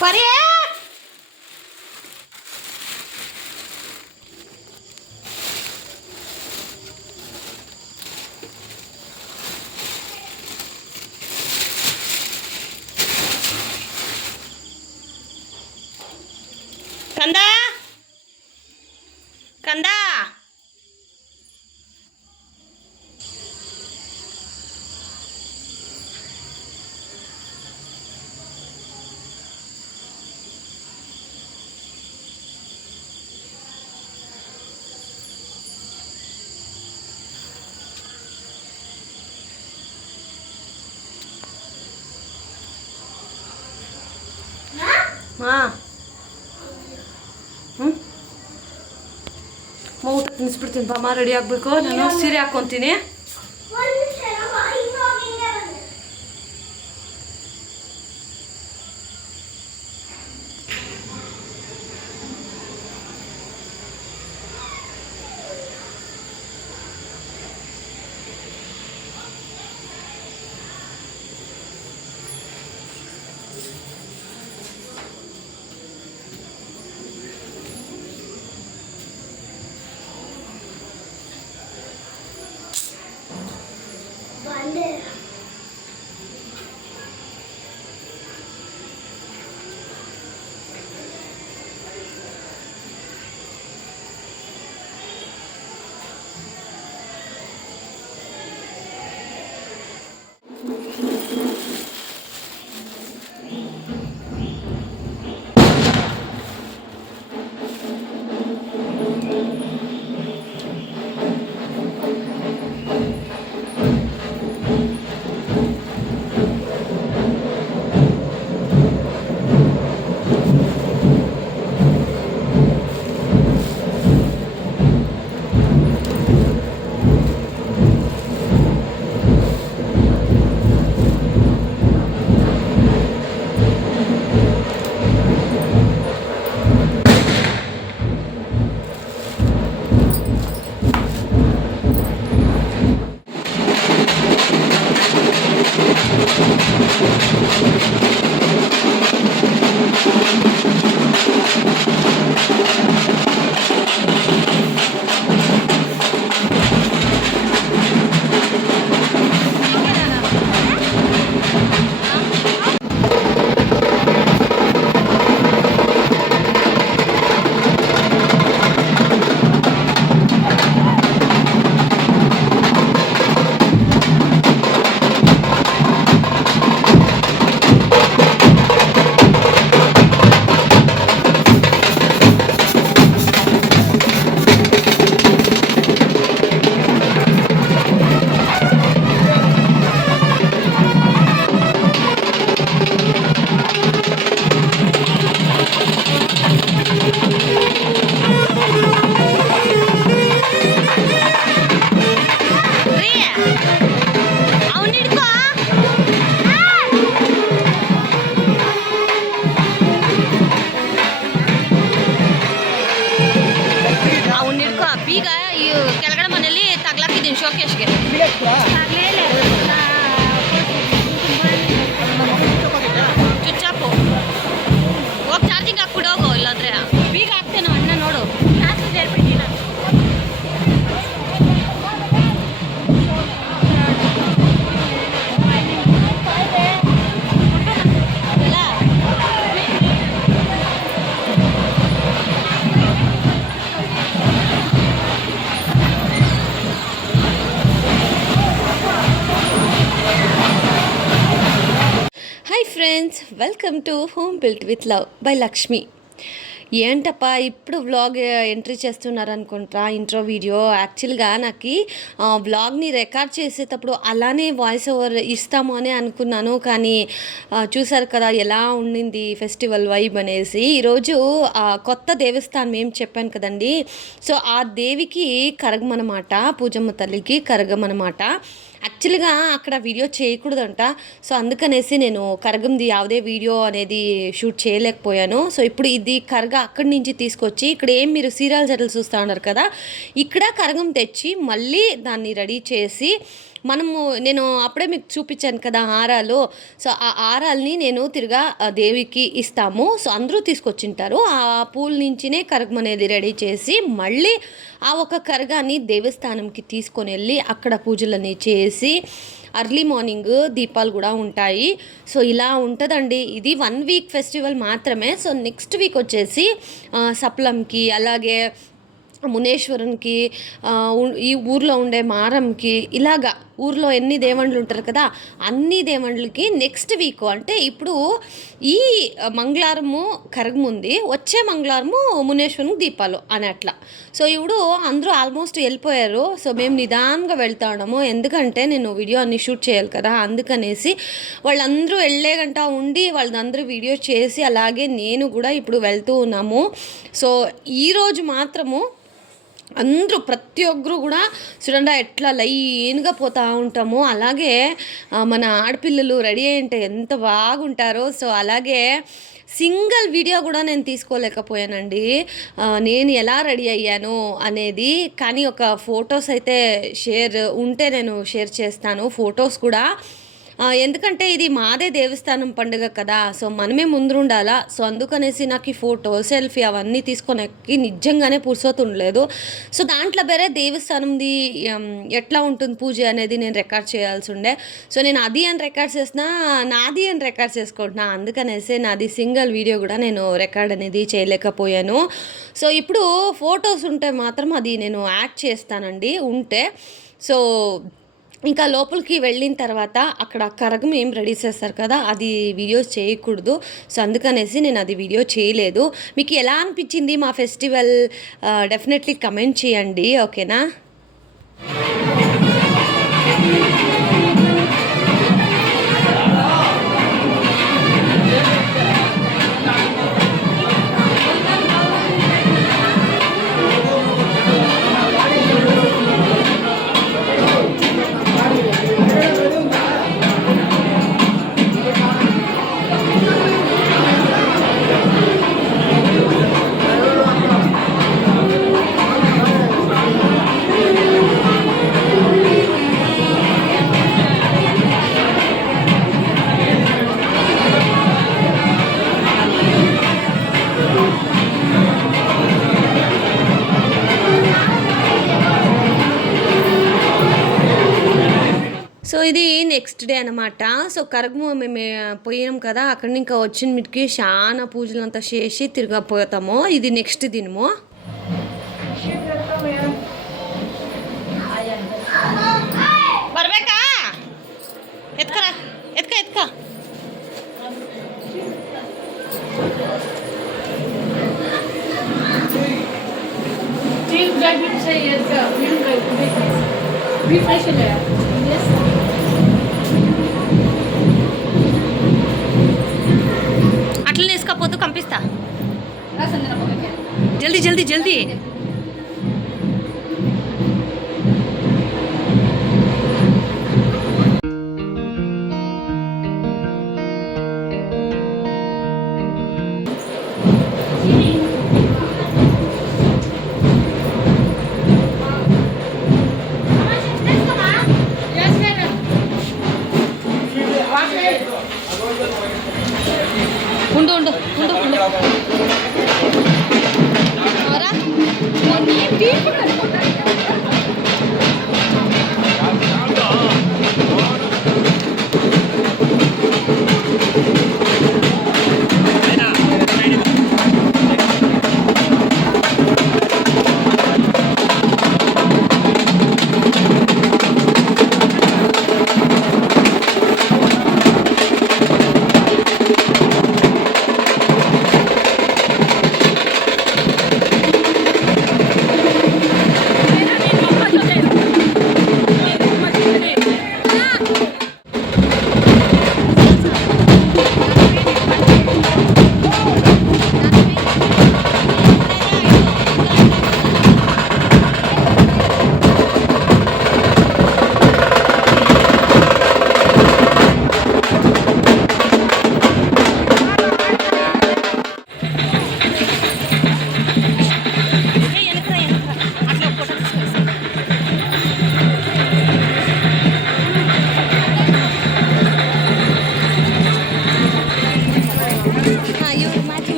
快点 ಮಾ ಹ್ಞೂ ಊಟ ತಿನ್ನಿಸ್ಬಿಡ್ತೀನಿ ಬಾಮ ರೆಡಿ ಆಗಬೇಕು? ನಾನು ಸೀರೆ ಹಾಕ್ಕೊತೀನಿ ಕೆಳಗಡೆ ಮನೇಲಿ ತಗ್ಲಾಕಿದ್ದೀನಿ ಶೋಕೇಶ್ಗೆ friends welcome to home built with love by Lakshmi. ఏంటప్ప ఇప్పుడు వ్లాగ్ ఎంట్రీ చేస్తున్నారు అనుకుంటా ఇంట్రో వీడియో యాక్చువల్గా నాకు వ్లాగ్ని రికార్డ్ చేసేటప్పుడు అలానే వాయిస్ ఓవర్ ఇస్తాము అని అనుకున్నాను. కానీ చూసారు కదా ఎలా ఉండింది ఫెస్టివల్ వైబ్ అనేసి. ఈరోజు కొత్త దేవస్థానం ఏం చెప్పాను కదండి. సో ఆ దేవికి కరగమనమాట పూజమ్మ తల్లికి కరగమనమాట. యాక్చువల్గా అక్కడ వీడియో చేయకూడదంట సో అందుకనేసి నేను కరగంది ಯಾವುದೇ వీడియో అనేది షూట్ చేయలేకపోయాను సో ఇప్పుడు ఇది కరగ అక్కడి నుంచి తీసుకొచ్చి ఇక్కడ ఏం మీరు సీరియల్ జటలు చూస్తూ ఉన్నారు కదా ఇక్కడ కరగం తెచ్చి మళ్ళీ దాన్ని రెడీ చేసి మనము నేను అప్పుడే మీకు చూపించాను కదా హారాలు. సో ఆ హారాల్ని నేను తిరిగా దేవికి ఇస్తాము. సో అందరూ తీసుకొచ్చింటారు. ఆ పూల నుంచినే కరగం అనేది రెడీ చేసి మళ్ళీ ఆ ఒక కరగాన్ని దేవస్థానంకి తీసుకొని వెళ్ళి అక్కడ పూజలని చేసి అర్లీ మార్నింగ్ దీపాలు కూడా ఉంటాయి. సో ఇలా ఉంటుందండి. ఇది వన్ వీక్ ఫెస్టివల్ మాత్రమే. సో నెక్స్ట్ వీక్ వచ్చేసి సప్లంకి అలాగే మునేశ్వరునికి ఈ ఊర్లో ఉండే మారంకి ఇలాగా ఊర్లో ఎన్ని దేవండ్లు ఉంటారు కదా అన్ని దేవండ్లకి నెక్స్ట్ వీక్ అంటే ఇప్పుడు ఈ మంగళవారము కరగముంది వచ్చే మంగళవారము మునేశ్వరునికి దీపాలు అని అట్లా. సో ఇప్పుడు అందరూ ఆల్మోస్ట్ వెళ్ళిపోయారు. సో మేము నిదానంగా వెళ్తా ఉన్నాము ఎందుకంటే నేను వీడియో అన్ని షూట్ చేయాలి కదా అందుకనేసి వాళ్ళందరూ వెళ్ళే గంట ఉండి వాళ్ళందరూ వీడియో చేసి అలాగే నేను కూడా ఇప్పుడు వెళ్తూ ఉన్నాము. సో ఈరోజు మాత్రము అందరూ ప్రతి ఒక్కరు కూడా చూడండి ఎట్లా లైన్గా పోతూ ఉంటాము. అలాగే మన ఆడపిల్లలు రెడీ అయ్యింటే ఎంత బాగుంటారో. సో అలాగే సింగిల్ వీడియో కూడా నేను తీసుకోలేకపోయానండి. నేను ఎలా రెడీ అయ్యాను అనేది కానీ ఒక ఫొటోస్ అయితే షేర్ ఉంటే నేను షేర్ చేస్తాను. ఫొటోస్ కూడా ఎందుకంటే ఇది మాదే దేవస్థానం పండుగ కదా. సో మనమే ముందుండాలా సో అందుకనేసి నాకు ఈ ఫోటో సెల్ఫీ అవన్నీ తీసుకొనకి నిజంగానే పురుసోతుండలేదు సో దాంట్లో వేరే దేవస్థానంది ఎట్లా ఉంటుంది పూజ అనేది నేను రికార్డ్ చేయాల్సి ఉండే సో నేను అది అని రికార్డ్ చేసిన నాది అని రికార్డ్ చేసుకుంటున్నా. అందుకనేసి నాది సింగిల్ వీడియో కూడా నేను రికార్డ్ అనేది చేయలేకపోయాను. సో ఇప్పుడు ఫొటోస్ ఉంటే మాత్రం అది నేను యాడ్ చేస్తానండి. ఉంటే సో ఇంకా లోపలికి వెళ్ళిన తర్వాత అక్కడ కరగం ఏం రెడీ చేస్తారు కదా అది వీడియోస్ చేయకూడదు. సో అందుకనేసి నేను అది వీడియో చేయలేదు. మీకు ఎలా అనిపించింది మా ఫెస్టివల్? డెఫినెట్లీ కమెంట్ చేయండి ఓకేనా? నెక్స్ట్ డే అనమాట సో కరగము మేము పోయినాం కదా అక్కడి ఇంకా వచ్చిన మీటికి చాలా పూజలు అంతా చేసి తిరగపోతాము ఇది నెక్స్ట్ దినము ಬರ್ಬೇಕಾ ಎತ್ಕರ ಎತ್ಕ ಎತ್ಕ Drink that you say yes, go. You go. Refresh it there. Yes. పొద్దు కంపిస్తా. జల్దీ జల్దీ జల్దీ.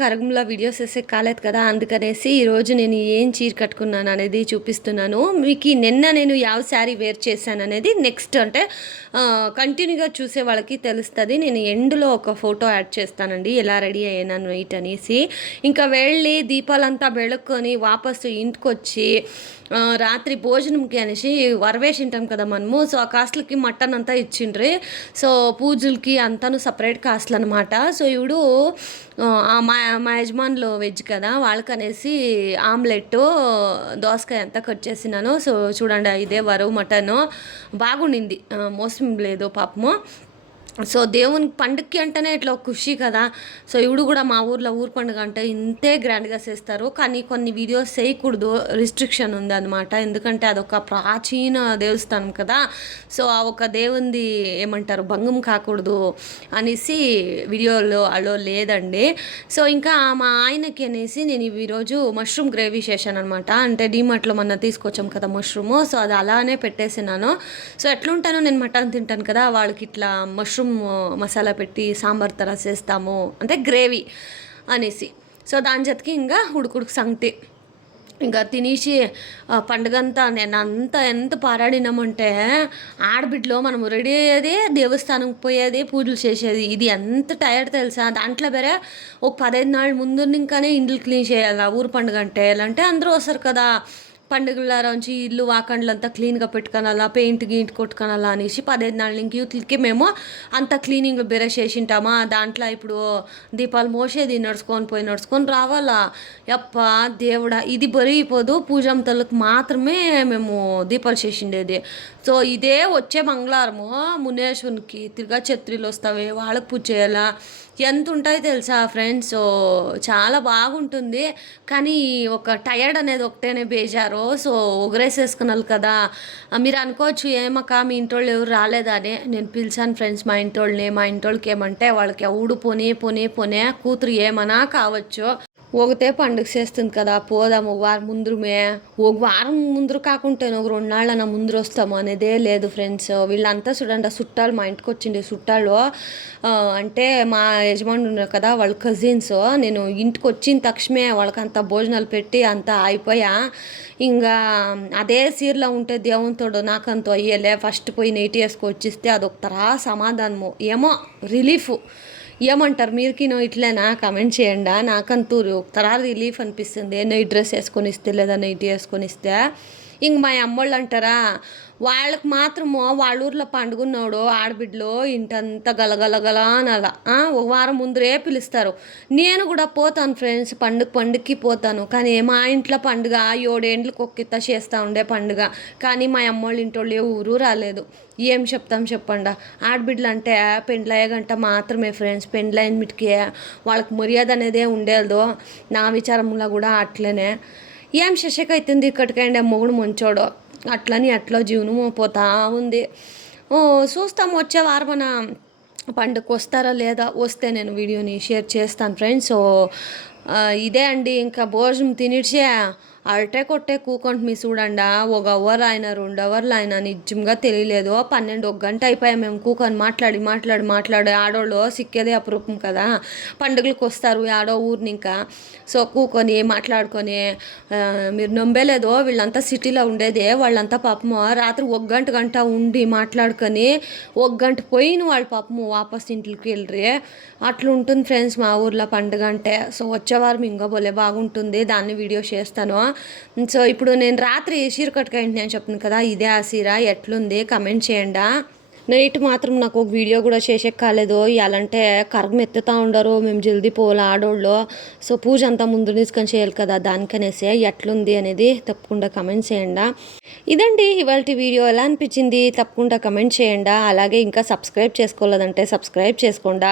కరగంలో వీడియోస్ వేసే కాలేదు కదా అందుకనేసి ఈరోజు నేను ఏం చీర కట్టుకున్నాను అనేది చూపిస్తున్నాను. మీకు నిన్న నేను యావ శారీ వేర్ చేశాను అనేది నెక్స్ట్ అంటే కంటిన్యూగా చూసే వాళ్ళకి తెలుస్తుంది. నేను ఎండ్లో ఒక ఫోటో యాడ్ చేస్తానండి ఎలా రెడీ అయ్యాను నైట్ అనేసి. ఇంకా వెళ్ళి దీపాలంతా వెళుక్కొని వాపసు ఇంటికి వచ్చి రాత్రి భోజనంకి అనేసి వరవేసి ఉంటాం కదా మనము. సో ఆ కాస్ట్లకి మటన్ అంతా ఇచ్చిండ్రి. సో పూజలకి అంతాను సపరేట్ కాస్ట్లు అనమాట సో ఇవిడు మా మా యజమానులు వెజ్ కదా వాళ్ళకనేసి ఆమ్లెట్ దోసకాయ అంతా కట్ చేసినాను. సో చూడండి ఇదే వరవు మటను. బాగుండింది. మోసం లేదు పాపము. సో దేవుని పండుగకి అంటేనే ఇట్లా ఖుషి కదా. సో ఇవిడు కూడా మా ఊర్లో ఊరు పండుగ అంటే ఇంతే గ్రాండ్గా చేస్తారు. కానీ కొన్ని వీడియోస్ చేయకూడదు. రిస్ట్రిక్షన్ ఉంది అనమాట ఎందుకంటే అదొక ప్రాచీన దేవస్థానం కదా. సో ఆ ఒక దేవుంది ఏమంటారు? భంగం కాకూడదు అనేసి వీడియోలో అలో లేదండి. సో ఇంకా మా ఆయనకి అనేసి నేను ఈరోజు మష్రూమ్ గ్రేవీ చేశాను అనమాట అంటే డీమార్ట్లో మొన్న తీసుకొచ్చాం కదా మష్రూమ్. సో అది అలానే పెట్టేసినాను. సో ఎట్లుంటానో నేను మటన్ తింటాను కదా. వాళ్ళకి ఇట్లా మష్రూమ్ మసాలా పెట్టి సాంబార్ తర చేస్తాము అంటే గ్రేవీ అనేసి. సో దాని జతకి ఇంకా ఉడుకుడుకు సంగతి ఇంకా తినేసి పండుగంతా నేను అంతా ఎంత పారాడినామంటే ఆడబిడ్డలో మనం రెడీ అయ్యేది దేవస్థానంకి పోయేది పూజలు చేసేది. ఇది ఎంత టైర్డ్ తెలుసా? దాంట్లో వేరే ఒక పదహైదు నాళ్ళు ముందు ఇంకానే ఇండ్లు క్లీన్ చేయాలి. ఊరు పండుగ అంటే ఎలా అంటే అందరూ వస్తారు కదా. పండుగల నుంచి ఇల్లు వాకండ్లంతా క్లీన్గా పెట్టుకోనాలా పెయింట్ గీంట్ కొట్టుకోనాలా అనేసి పదహైదు నాలుగు ఇంక యూత్లకి మేము అంత క్లీనింగ్ బెరే చేసింటామా. దాంట్లో ఇప్పుడు దీపాలు మోసేది నడుచుకొని పోయి నడుచుకొని రావాలా. యప్ప దేవుడా ఇది బరిగిపోదు. పూజంతలకు మాత్రమే మేము దీపాలు చేసిండేది. సో ఇదే వచ్చే మంగళవారము మునేశ్వరునికి తిరిగా ఛత్రిలు వస్తావే వాళ్ళకి పూజ చేయాలా. ఎంత ఉంటాయి తెలుసా ఫ్రెండ్స్ సో చాలా బాగుంటుంది. కానీ ఒక టయర్డ్ అనేది ఒకటేనే బేజారు. సో ఒగరేసేసుకున్నాను కదా. మీరు అనుకోవచ్చు ఏమక్క మీ ఇంటోళ్ళు ఎవరు రాలేదని నేను పిలిచాను ఫ్రెండ్స్ మా ఇంటోళ్ళని. మా ఇంటోళ్ళకి ఏమంటే వాళ్ళకి ఊడు పోనీ పోనీ పోనే కూతురు ఏమన్నా కావచ్చు. ఒకతే పండుగ చేస్తుంది కదా పోదాం ఒక వారం ముందుమే ఒక వారం ముందు కాకుంటే ఒక రెండు నాళ్ళన ముందు వస్తాము అనేదే లేదు ఫ్రెండ్స్. వీళ్ళంతా చూడండి ఆ చుట్టాలు మా ఇంటికి వచ్చిండే చుట్టాలు అంటే మా యజమానులు ఉన్నారు కదా వాళ్ళ కజిన్స్ నేను ఇంటికి వచ్చిన తక్షణమే వాళ్ళకి అంత భోజనాలు పెట్టి అంతా అయిపోయా ఇంకా అదే సీరలో ఉంటే దేవునితోడు నాకంత అయ్యేలే. ఫస్ట్ పోయి నైట్ వేసుకు వచ్చిస్తే అదొక తరా సమాధానము. ఏమో రిలీఫ్. ఏమంటారు? మీరుకినో నువ్వు ఇట్లేనా? కమెంట్ చేయండి? నాకంతూ ఒక రిలీఫ్ అనిపిస్తుంది. నైట్ డ్రెస్ వేసుకొని ఇస్తే లేదా నైట్ వేసుకొని ఇస్తే? ఇంక మా అమ్మోళ్ళు అంటారా వాళ్ళకి మాత్రము వాళ్ళ ఊర్లో పండుగన్నోడు ఆడబిడ్డలు ఇంటంతా గలగలగల అని అలా. ఒక వారం ముందరే పిలుస్తారు. నేను కూడా పోతాను ఫ్రెండ్స్ పండుగ పండుగకి పోతాను. కానీ మా ఇంట్లో పండుగ ఏడేండ్లకు ఒక్కిత చేస్తూ ఉండే పండుగ. కానీ మా అమ్మోళ్ళ ఇంటోళ్ళు ఊరు రాలేదు. ఏం చెప్తాం చెప్పండి? ఆడబిడ్డలు అంటే పెండ్లయ్య గంట మాత్రమే ఫ్రెండ్స్. పెండ్లైన మిటికి వాళ్ళకి మర్యాద అనేదే ఉండేదో నా విచారంలో కూడా అట్లనే. ఏం శశక అవుతుంది ఇక్కడికండి మొగుడు ముంచోడో. అట్లని అట్లా జీవనం పోతా ఉంది. ఓ చూస్తాం వచ్చే వారమన పండుగ వస్తారా లేదా? వస్తే నేను వీడియోని షేర్ చేస్తాను ఫ్రెండ్స్. సో ఇదే అండి. ఇంకా భోజనం తినిడ్చే అరటే కొట్టే కూకొంటు మీ చూడండా. ఒక అవర్ ఆయన రెండు అవర్లు ఆయన నిజంగా తెలియలేదు. పన్నెండు ఒక గంట అయిపోయాం మేము కూకొని మాట్లాడి మాట్లాడి మాట్లాడి. ఆడోళ్ళు సిక్కేదే అపరూపం కదా. పండుగలకు వస్తారు ఆడో ఊరిని ఇంకా. సో కూకొని మాట్లాడుకొని మీరు నమ్మేలేదో. వీళ్ళంతా సిటీలో ఉండేదే. వాళ్ళంతా పాపము రాత్రి ఒక గంట గంట ఉండి మాట్లాడుకొని ఒక గంట పోయిన వాళ్ళు పాపము వాపస్ ఇంట్లోకి వెళ్ళరి అట్లా ఉంటుంది ఫ్రెండ్స్ మా ఊర్లో పండుగ అంటే. సో వచ్చేవారు ఇంకా బోలే బాగుంటుంది. దాన్ని వీడియో చేస్తాను. సో ఇప్పుడు నేను రాత్రి చీర కట్టుకుంటున్నాను నేను చెప్తున్నాను కదా ఇదే ఆ చీర ఎట్లుంది? కమెంట్ చేయండి. నైట్ మాత్రం నాకు ఒక వీడియో కూడా చేసే కాలేదు ఇలాంటే కరగం ఎత్తుతా ఉండరు. మేము జల్దీ పోవాలి ఆడోళ్ళు. సో పూజ అంతా ముందు తీసుకొని చేయాలి కదా దానికనేసి ఎట్లుంది అనేది తప్పకుండా కమెంట్ చేయండి. ఇదండి ఇవాళ వీడియో. ఎలా అనిపించింది? తప్పకుండా కమెంట్ చేయండి. అలాగే ఇంకా సబ్స్క్రైబ్ చేసుకోలేదంటే సబ్స్క్రైబ్ చేసుకోండి.